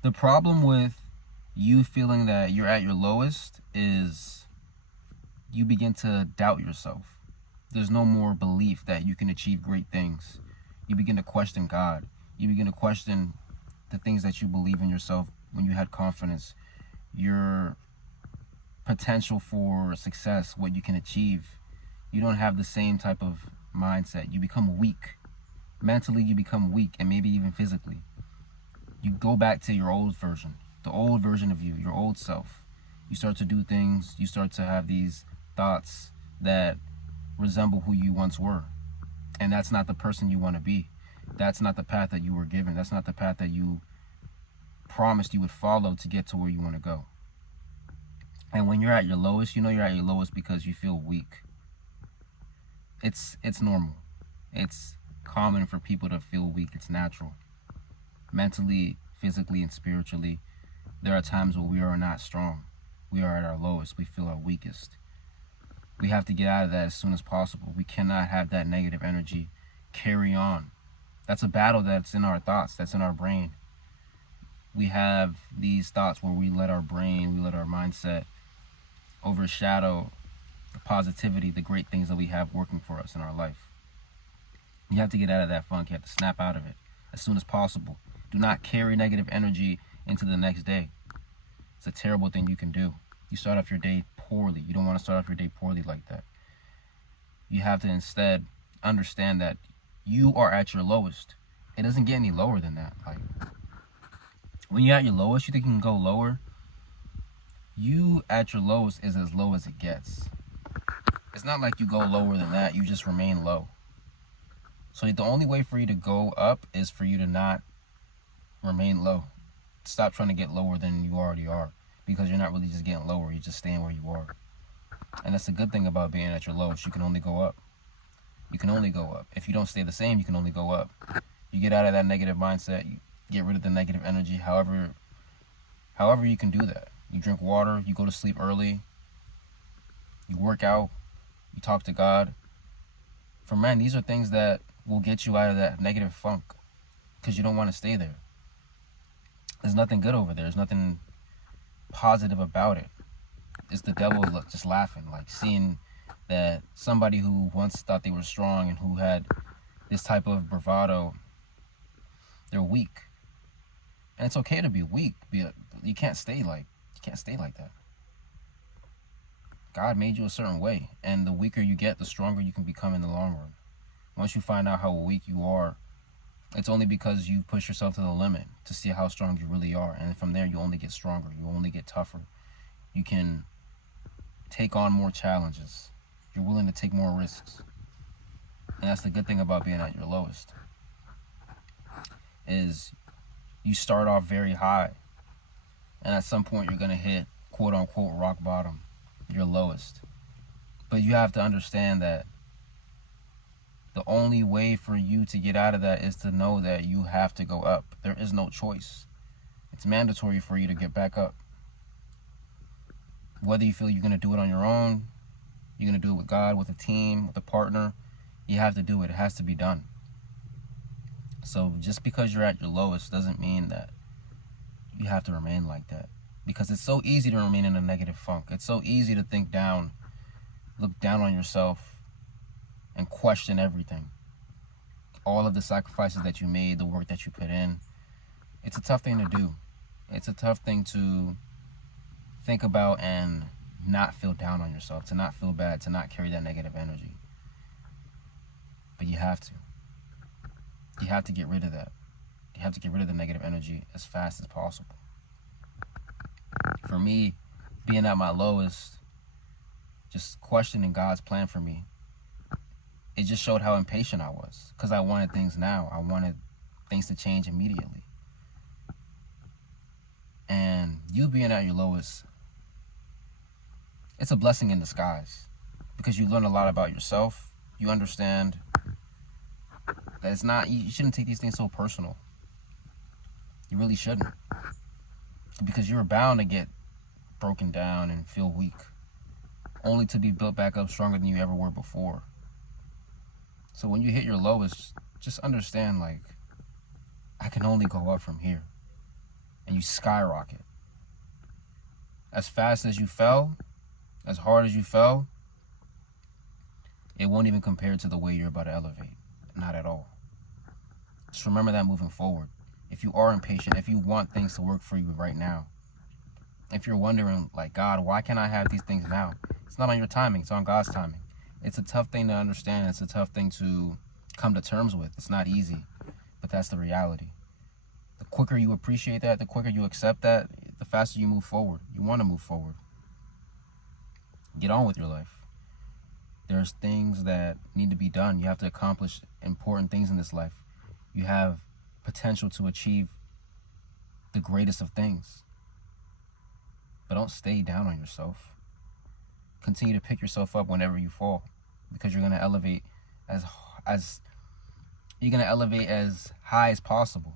The problem with you feeling that you're at your lowest is you begin to doubt yourself. There's no more belief that you can achieve great things. You begin to question God. You begin to question the things that you believe in yourself when you had confidence, your potential for success, what you can achieve. You don't have the same type of mindset. You become weak. Mentally, you become weak, and maybe even physically. You go back to your old version, the old version of you, your old self. You start to do things, you start to have these thoughts that resemble who you once were. And that's not the person you want to be. That's not the path that you were given. That's not the path that you promised you would follow to get to where you want to go. And when you're at your lowest, you know you're at your lowest because you feel weak. It's normal. It's common for people to feel weak. It's natural. Mentally, physically, and spiritually, there are times where we are not strong. We are at our lowest. We feel our weakest. We have to get out of that as soon as possible. We cannot have that negative energy carry on. That's a battle that's in our thoughts, that's in our brain. We have these thoughts where we let our brain, we let our mindset overshadow the positivity, the great things that we have working for us in our life. You have to get out of that funk. You have to snap out of it as soon as possible. Do not carry negative energy into the next day. It's a terrible thing you can do. You start off your day poorly. You don't want to start off your day poorly like that. You have to instead understand that you are at your lowest. It doesn't get any lower than that. Like, when you're at your lowest, you think you can go lower? You at your lowest is as low as it gets. It's not like you go lower than that. You just remain low. So the only way for you to go up is for you to not remain low. Stop trying to get lower than you already are, because you're not really just getting lower. You're just staying where you are. And that's the good thing about being at your lowest. You can only go up. You can only go up. If you don't stay the same, you can only go up. You get out of that negative mindset. You get rid of the negative energy. However you can do that. You drink water. You go to sleep early. You work out. You talk to God. For men, these are things that will get you out of that negative funk, because you don't want to stay there. There's nothing good over there. There's nothing positive about it. It's the devil just laughing, like seeing that somebody who once thought they were strong and who had this type of bravado, they're weak. And it's okay to be weak. You can't stay like that. God made you a certain way, and the weaker you get, the stronger you can become in the long run. Once you find out how weak you are, it's only because you push yourself to the limit to see how strong you really are. And from there, you only get stronger. You only get tougher. You can take on more challenges. You're willing to take more risks. And that's the good thing about being at your lowest, is you start off very high. And at some point, you're going to hit, quote unquote, rock bottom, your lowest. But you have to understand that the only way for you to get out of that is to know that you have to go up. There is no choice. It's mandatory for you to get back up. Whether you feel you're going to do it on your own, you're going to do it with God, with a team, with a partner, you have to do it. It has to be done. So just because you're at your lowest doesn't mean that you have to remain like that. Because it's so easy to remain in a negative funk. It's so easy to think down, look down on yourself, and question everything. All of the sacrifices that you made, the work that you put in. It's a tough thing to do. It's a tough thing to think about and not feel down on yourself, to not feel bad, to not carry that negative energy. But you have to. You have to get rid of that. You have to get rid of the negative energy as fast as possible. For me, being at my lowest, just questioning God's plan for me, it just showed how impatient I was, because I wanted things now. I wanted things to change immediately. And you being at your lowest, it's a blessing in disguise, because you learn a lot about yourself. You understand that it's not, you shouldn't take these things so personal. You really shouldn't, because you're bound to get broken down and feel weak, only to be built back up stronger than you ever were before. So when you hit your lowest, just understand, like, I can only go up from here. and you skyrocket. As fast as you fell, as hard as you fell, it won't even compare to the way you're about to elevate. Not at all. Just remember that moving forward. If you are impatient, if you want things to work for you right now, if you're wondering, like, God, why can't I have these things now? It's not on your timing. It's on God's timing. It's a tough thing to understand. It's a tough thing to come to terms with. It's not easy, but that's the reality. The quicker you appreciate that, the quicker you accept that, the faster you move forward. You want to move forward. Get on with your life. There's things that need to be done. You have to accomplish important things in this life. You have potential to achieve the greatest of things. But don't stay down on yourself. Continue to pick yourself up whenever you fall, because you're going to elevate as high as possible,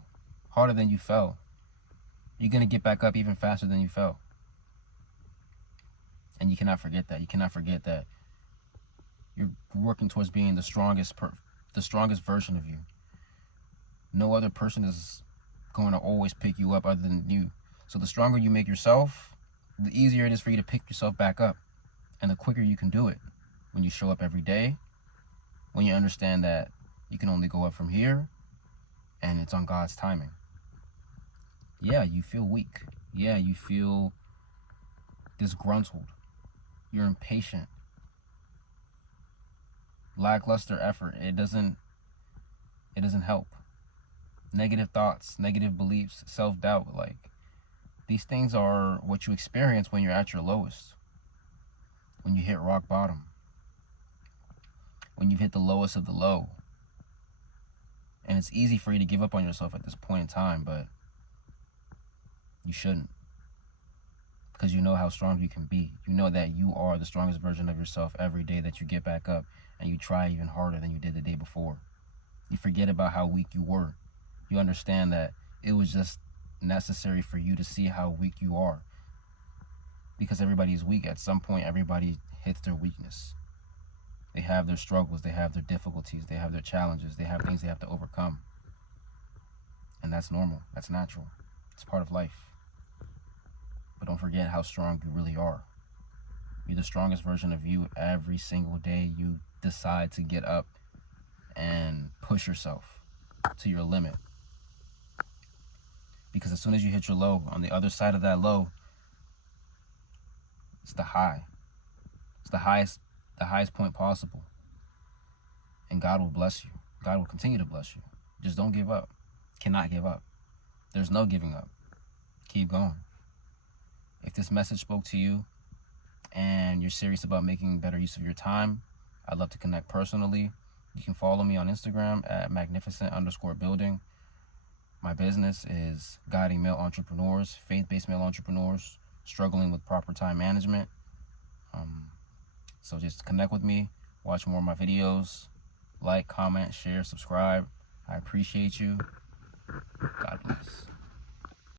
harder than you fell. You're going to get back up even faster than you fell. And you cannot forget that. You cannot forget that you're working towards being the strongest version of you. No other person is going to always pick you up other than you. So the stronger you make yourself, the easier it is for you to pick yourself back up. And the quicker you can do it. When you show up every day, when you understand that you can only go up from here, and it's on God's timing. Yeah, you feel weak. Yeah, you feel disgruntled. You're impatient. Lackluster effort. It doesn't help. Negative thoughts, negative beliefs, self-doubt, like, these things are what you experience when you're at your lowest. When you hit rock bottom. When you've hit the lowest of the low. And it's easy for you to give up on yourself at this point in time, but you shouldn't. Because you know how strong you can be. You know that you are the strongest version of yourself every day that you get back up and you try even harder than you did the day before. You forget about how weak you were. You understand that it was just necessary for you to see how weak you are. Because everybody is weak. At some point, everybody hits their weakness. They have their struggles. They have their difficulties. They have their challenges. They have things they have to overcome. And that's normal. That's natural. It's part of life. But don't forget how strong you really are. You're the strongest version of you every single day you decide to get up and push yourself to your limit. Because as soon as you hit your low, on the other side of that low, it's the high. It's the highest point possible. And God will bless you. God will continue to bless you. Just don't give up. Cannot give up. There's no giving up. Keep going. If this message spoke to you and you're serious about making better use of your time, I'd love to connect personally. You can follow me on Instagram at magnificent_building. My business is guiding male entrepreneurs, faith-based male entrepreneurs, struggling with proper time management. So just connect with me, watch more of my videos, like, comment, share, subscribe. I appreciate you. God bless.